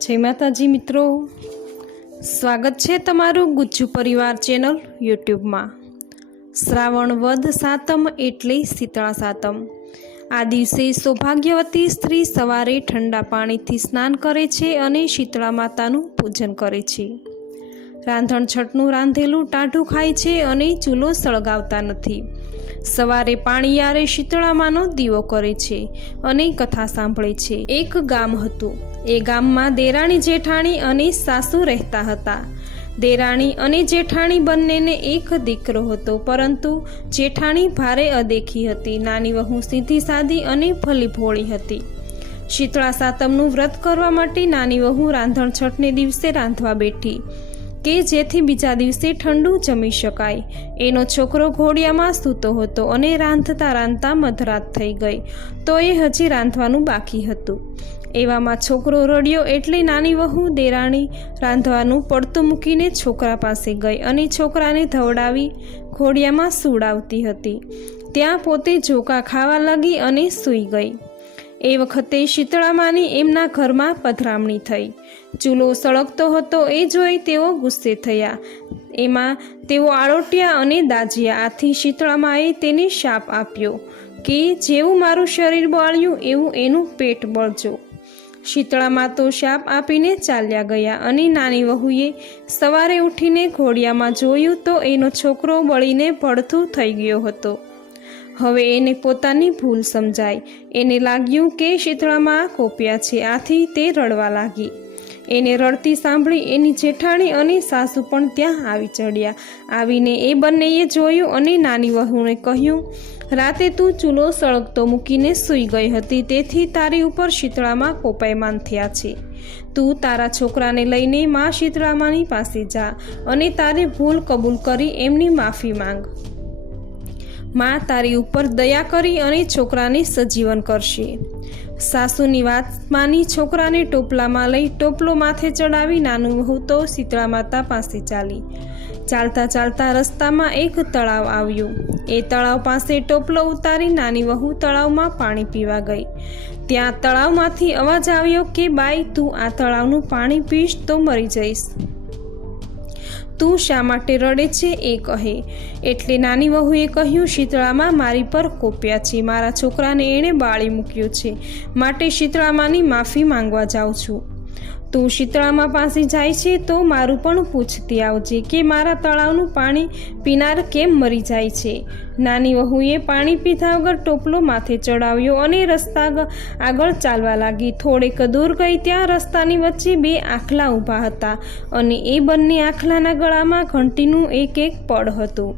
જય માતાજી મિત્રો, સ્વાગત છે તમારું ગુજ્જુ પરિવાર ચેનલ યુટ્યુબમાં। શ્રાવણ વદ સાતમ એટલે શીતળા સાતમ। આ દિવસે સૌભાગ્યવતી સ્ત્રી સવારે ઠંડા પાણીથી સ્નાન કરે છે અને શીતળા માતાનું પૂજન કરે છે। રાંધણછટનું રાંધેલું ટાઢું ખાય છે અને ચૂલો સળગાવતા નથી। સવારે પાણીયારે શીતળામાનો દીવો કરે છે અને કથા સાંભળે છે। એક ગામ હતું। એ ગામમાં દેરાણી જેઠાણી અને સાસુ રહેતા હતા। દેરાણી અને જેઠાણી બંનેને એક દીકરો હતો, પરંતુ જેઠાણી ભારે અદેખી હતી। નાની વહુ સીધી સાદી અને ભલી ભોળી હતી। શીતળા સાતમનું વ્રત કરવા માટે નાની વહુ રાંધણછટને દિવસે રાંધવા બેઠી કે જેથી બીજા દિવસે ઠંડુ જમી શકાય। એનો છોકરો ઘોડિયામાં સૂતો હતો અને રાંધતા રાંધતા મધરાત થઈ ગઈ તો એ હજી રાંધવાનું બાકી હતું। એવામાં છોકરો રડ્યો એટલે નાની વહુ દેરાણી રાંધવાનું પડતું મૂકીને છોકરા પાસે ગઈ અને છોકરાને ધવડાવી ઘોડિયામાં સુવડાવતી હતી। ત્યાં પોતે ઝોકા ખાવા લાગી અને સૂઈ ગઈ। એ વખતે શીતળામાની એમના ઘરમાં પધરામણી થઈ। ચૂલો સળગતો હતો એ જોઈ તેઓ ગુસ્સે થયા। એમાં તેઓ આળોટ્યા અને દાજ્યા। આથી શીતળામાએ તેને શાપ આપ્યો કે જેવું મારું શરીર બળ્યું એવું એનું પેટ બળજો। શીતળામા તો શાપ આપીને ચાલ્યા ગયા અને નાની વહુએ સવારે ઉઠીને ઘોડિયામાં જોયું તો એનો છોકરો બળીને ભડથું થઈ ગયો હતો। હવે એને પોતાની ભૂલ સમજાઈ। એને લાગ્યું કે શીતળામાં કોપ્યા છે, આથી તે રડવા લાગી। એને રડતી સાંભળી એની જેઠાણી અને સાસુ પણ ત્યાં આવી ચડ્યા। આવીને એ બંનેએ જોયું અને નાની વહુને કહ્યું, રાતે તું ચૂલો સળગતો મૂકીને સૂઈ ગઈ હતી, તેથી તારી ઉપર શીતળામાં કોપાયમાન થયા છે। તું તારા છોકરાને લઈને માં શીતળામાની પાસે જા અને તારી ભૂલ કબૂલ કરી એમની માફી માંગ। માં તારી ઉપર દયા કરી અને છોકરાને સજીવન કરશે। સાસુની વાત માની છોકરાને ટોપલામાં લઈ ટોપલો માથે ચડાવી નાનું વહુ તો શીતળા માતા પાસે ચાલી। ચાલતા ચાલતા રસ્તામાં એક તળાવ આવ્યું। એ તળાવ પાસે ટોપલો ઉતારી નાની વહુ તળાવમાં પાણી પીવા ગઈ। ત્યાં તળાવમાંથી અવાજ આવ્યો કે બાઈ, તું આ તળાવનું પાણી પીશ તો મરી જઈશ। તું શા માટે રડે છે એ કહે। એટલે નાની વહુએ કહ્યું, શીતળામાં મારી પર કોપ્યા છે, મારા છોકરાને એણે બાળી મૂક્યો છે, માટે શીતળામાની માફી માંગવા જાઉં છું। તું શીતળામા પાસે જાય છે તો મારું પણ પૂછતી આવજે કે મારા તળાવનું પાણી પીનાર કેમ મરી જાય છે। નાની વહુએ પાણી પીધા વગર ટોપલો માથે ચડાવ્યો અને રસ્તા આગળ ચાલવા લાગી। થોડેક દૂર ગઈ ત્યાં રસ્તાની વચ્ચે બે આખલા ઊભા હતા અને એ બંને આખલાના ગળામાં ઘંટીનું એક એક પડ હતું।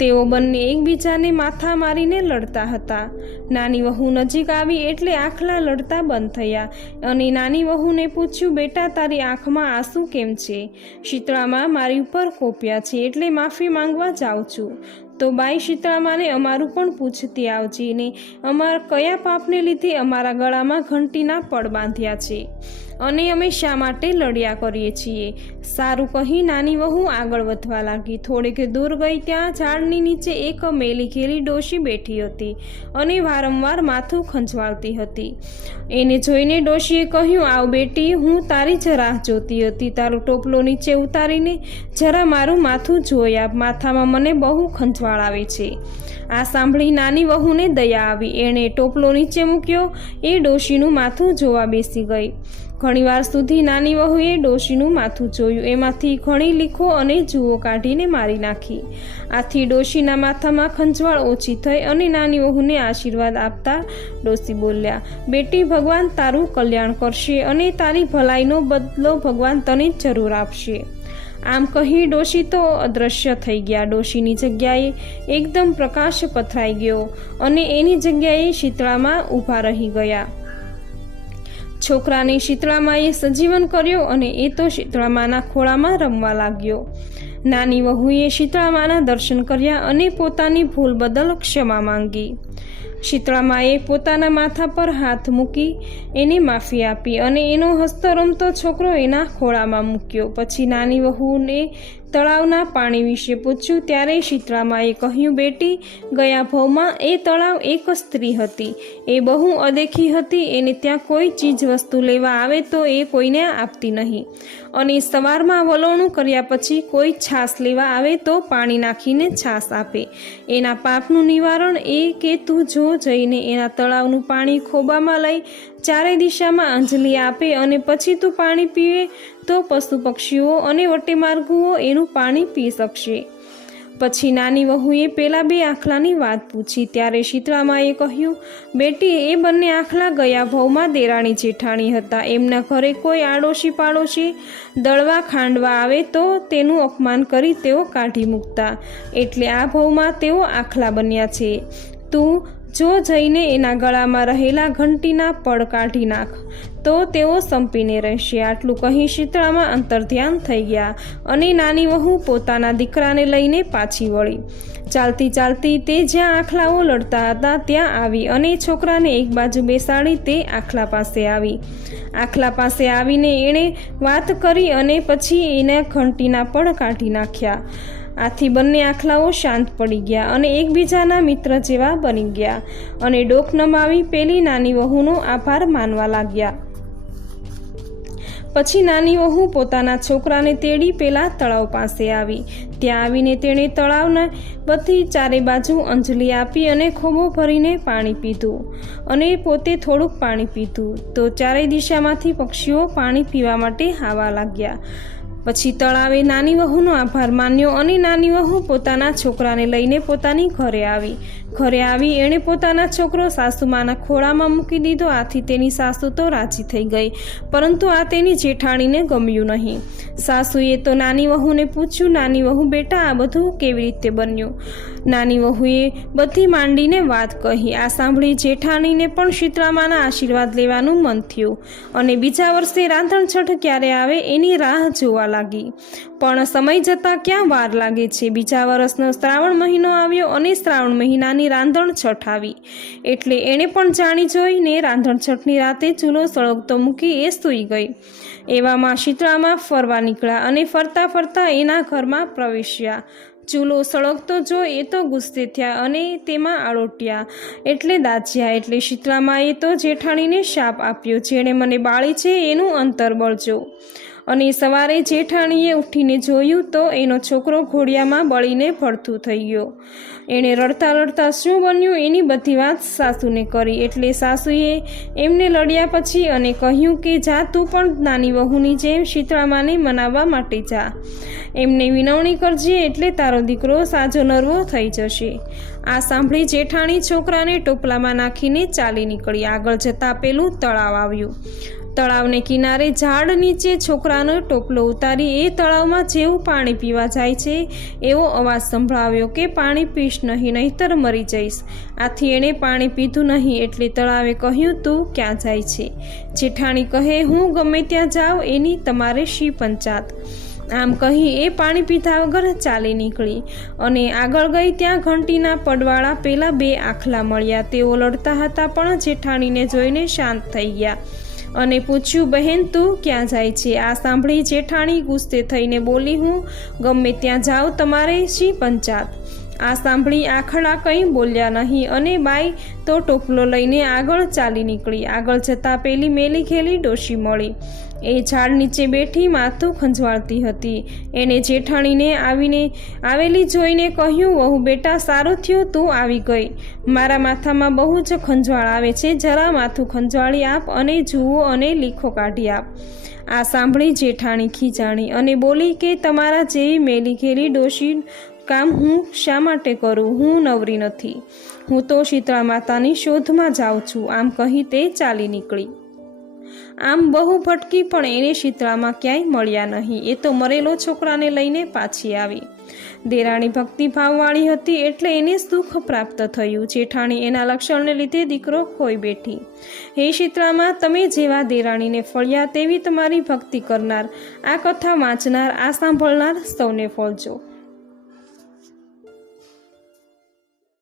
તેઓ બંને એકબીજાને માથા મારીને લડતા હતા। નાની વહુ નજીક આવી એટલે આખલા લડતા બંધ થયા અને નાની વહુને પૂછ્યું, બેટા તારી આંખમાં આંસુ કેમ છે? શીતળામાં મારી ઉપર કોપ્યા છે એટલે માફી માંગવા જાઉં છું। તો બાઈ શીતળામાને અમારું પણ પૂછતી આવજે ને અમારા કયા પાપને લીધે અમારા ગળામાં ઘંટીના પડ બાંધ્યા છે અને અમે શા માટે લડ્યા કરીએ છીએ। સારું કહી નાની વહુ આગળ વધવા લાગી। થોડેક દૂર ગઈ ત્યાં ઝાડની નીચે એક મેલી ઘેલી ડોશી બેઠી હતી અને વારંવાર માથું ખંજવાળતી હતી। એને જોઈને ડોશીએ કહ્યું, આવ બેટી, હું તારી જ રાહ જોતી હતી, તારો ટોપલો નીચે ઉતારીને જરા મારું માથું જોઈ આપ, માથામાં મને બહુ ખંજવાળ આવે છે। આ સાંભળી નાની વહુને દયા આવી। એણે ટોપલો નીચે મૂક્યો, એ ડોશીનું માથું જોવા બેસી ગઈ। ઘણીવાર સુધી નાની વહુએ ડોશીનું માથું જોયું। એમાંથી ઘણી લીખો અને જુઓ કાઢીને મારી નાખી। આથી ડોશીના માથામાં ખંજવાળ ઓછી થઈ અને નાની વહુને આશીર્વાદ આપતા ડોશી બોલ્યા, બેટી, ભગવાન તારું કલ્યાણ કરશે અને તારી ભલાઈનો બદલો ભગવાન તને જરૂર આપશે। આમ કહી ડોશી તો અદૃશ્ય થઈ ગયા। ડોશીની જગ્યાએ એકદમ પ્રકાશ પથરાઈ ગયો અને એની જગ્યાએ શીતળામાં ઊભા રહી ગયા। છોકરાને શીતળામાએ સજીવન કર્યો અને એ તો શીતળામાના ખોળામાં રમવા લાગ્યો। નાની વહુએ શીતળામાના દર્શન કર્યા અને પોતાની ભૂલ બદલ ક્ષમા માંગી। શીતળામાએ પોતાના માથા પર હાથ મૂકી એને માફી આપી અને એનો હસતો રમતો છોકરો એના ખોળામાં મૂક્યો। પછી નાની વહુને તળાવના પાણી વિશે પૂછ્યું ત્યારે શીતળામાએ કહ્યું, બેટી, ગયા ભવમાં એ તળાવ એક સ્ત્રી હતી. એ બહુ અદેખી હતી. એને ત્યાં કોઈ ચીજ વસ્તુ લેવા આવે તો એ કોઈને આપતી નહીં, અને સવારમાં વલોણું કર્યા પછી કોઈ છાશ લેવા આવે તો પાણી નાખીને છાશ આપે. એના પાપનું નિવારણ એ કે તું જો જઈને એના તળાવનું પાણી ખોબામાં લઈ ચારે દિશામાં અંજલિ આપે અને પછી તું પાણી પીવે તો પશુ પક્ષીઓ અને વટેમાર્ગુઓ એનું પાણી પી શકશે. પછી નાની વહુએ પેલા બે આખલાની વાત પૂછી ત્યારે શીતળામાએ કહ્યું, બેટી, એ બંને આખલા ગયા ભવમાં દેરાણી જેઠાણી હતા. એમના ઘરે કોઈ આડોશી પાડોશી દળવા ખાંડવા આવે તો તેનું અપમાન કરી તેઓ કાઢી મૂકતા, એટલે આ ભવમાં તેઓ આખલા બન્યા છે. તું જો જઈને એના ગળામાં રહેલા ઘંટીના પડ કાઢી નાખ તો તેઓ સંપીને રહેશે. આટલું કહી શીતળામાં અંતર્ધ્યાન થઈ ગયા અને નાની વહુ પોતાના દીકરાને લઈને પાછી વળી. ચાલતી ચાલતી તે જ્યાં આખલાઓ લડતા હતા ત્યાં આવી અને છોકરાને એક બાજુ બેસાડી તે આખલા પાસે આવી. આખલા પાસે આવીને એણે વાત કરી અને પછી એના ઘંટીના પડ કાઢી નાખ્યા. આથી બંને આખલાઓ શાંત પડી ગયા અને એકબીજાના મિત્ર જેવા બની ગયા અને ડોક નમાવી પેલી નાની વહુનો આભાર માનવા લાગ્યા. પછી નાની વહુ પોતાના છોકરાને તેડી પેલા તળાવ પાસે આવી. ત્યાં આવીને તેણે તળાવના બધી ચારે બાજુ અંજલિ આપી અને ખોબો ભરીને પાણી પીધું અને પોતે થોડુંક પાણી પીધું તો ચારેય દિશામાંથી પક્ષીઓ પાણી પીવા માટે આવવા લાગ્યા. પછી તળાવે નાની વહુનો આભાર માન્યો અને નાની વહુ પોતાના છોકરાને લઈને પોતાની ઘરે આવી. એણે પોતાના છોકરો સાસુમાના ખોળામાં મૂકી દીધો. આથી તેની સાસુ તો રાજી થઈ ગઈ, પરંતુ આ તેની જેઠાણીને ગમ્યું નહીં. સાસુએ તો નાની વહુને પૂછ્યું, નાની વહુ, બેટા, આ બધું કેવી રીતે બન્યું? નાની વહુએ બધી માંડીને વાત કહી. આ સાંભળી જેઠાણીને પણ શીતળામાના આશીર્વાદ લેવાનું મન થયું અને બીજા વર્ષે રાંધણછઠ ક્યારે આવે એની રાહ જોવા લાગી. પણ સમય જતાં ક્યાં વાર લાગે છે. બીજા વર્ષનો શ્રાવણ મહિનો આવ્યો અને શ્રાવણ મહિનાની રાંધણછઠ આવી. એટલે એણે પણ જાણી જોઈને રાંધણછઠની રાતે ચૂલો સળગતો મૂકી એ સૂઈ ગઈ. એવામાં શીતળામાં ફરવા નીકળ્યા અને ફરતા ફરતા એના ઘરમાં પ્રવેશ્યા. ચૂલો સળગતો જો એ તો ગુસ્સે થયા અને તેમાં આળોટ્યા એટલે દાજ્યા. એટલે શીતળામાએ તો જેઠાણીને શાપ આપ્યો, જેણે મને બાળી છે એનું અંતર બળજો. અને સવારે જેઠાણીએ ઉઠીને જોયું તો એનો છોકરો ઘોડિયામાં બળીને ભડથું થઈ ગયો. એણે રડતા રડતા શું બન્યું એની બધી વાત સાસુને કરી. એટલે સાસુએ એમને લડ્યા પછી અને કહ્યું કે જા, તું પણ નાની વહુની જેમ શીતળામાને મનાવવા માટે જા. એમને વિનવણી કરજે એટલે તારો દીકરો સાજો નરવો થઈ જશે. આ સાંભળી જેઠાણી છોકરાને ટોપલામાં નાખીને ચાલી નીકળી. આગળ જતાં પેલું તળાવ આવ્યું. તળાવને કિનારે ઝાડ નીચે છોકરાનો ટોપલો ઉતારી એ તળાવમાં જેવું પાણી પીવા જાય છે એવો અવાજ સંભળાવ્યો કે પાણી પીશ નહીં, નહીંતર મરી જઈશ. આથી એણે પાણી પીધું નહીં. એટલે તળાવે કહ્યું, તું ક્યાં જાય છે? જેઠાણી કહે, હું ગમે ત્યાં જાઉં, એની તમારે શી પંચાત. આમ કહી એ પાણી પીધા વગર ચાલી નીકળી અને આગળ ગઈ ત્યાં ઘંટીના પડવાળા પેલા બે આખલા મળ્યા. તેઓ લડતા હતા પણ જેઠાણીને જોઈને શાંત થઈ ગયા અને પૂછ્યું, બહેન, તું ક્યાં જાય છે? આ સાંભળી જેઠાણી ગુસ્સે થઈને બોલી, હું ગમે ત્યાં જાઉં, તમારે શી પંચાત. આ સાંભળી આખલા કંઈ બોલ્યા નહીં અને બાઈ તો ટોપલો લઈને આગળ ચાલી નીકળી. આગળ જતાં પેલી મેલી ઘેલી ડોશી મળી. એ ઝાડ નીચે બેઠી માથું ખંજવાળતી હતી. એણે જેઠાણીને આવેલી જોઈને કહ્યું, વહુ બેટા, સારું થયું તું આવી ગઈ. મારા માથામાં બહુ જ ખંજવાળ આવે છે, જરા માથું ખંજવાળી આપ અને જુઓ અને લીખો કાઢી આપ. આ સાંભળી જેઠાણી ખીજાણી અને બોલી કે તમારા જેવી મેલી ઘેલી ડોશી કામ હું શા માટે કરું? હું નવરી નથી. હું તો શીતળા માતાની શોધમાં જાઉં છું. આમ કહી તે ચાલી નીકળી. આમ બહુ ભટકી પણ એને શીતળામાં ક્યાંય મળ્યા નહીં. એ તો મરેલો છોકરાને લઈને પાછી આવી. દેરાણી ભક્તિભાવવાળી હતી એટલે એને સુખ પ્રાપ્ત થયું. જેઠાણી એના લક્ષણને લીધે દીકરો ખોઈ બેઠી. હે શીતળામાં, તમે જેવા દેરાણીને ફળ્યા તેવી તમારી ભક્તિ કરનાર, આ કથા વાંચનાર, આ સાંભળનાર સૌને ફળજો.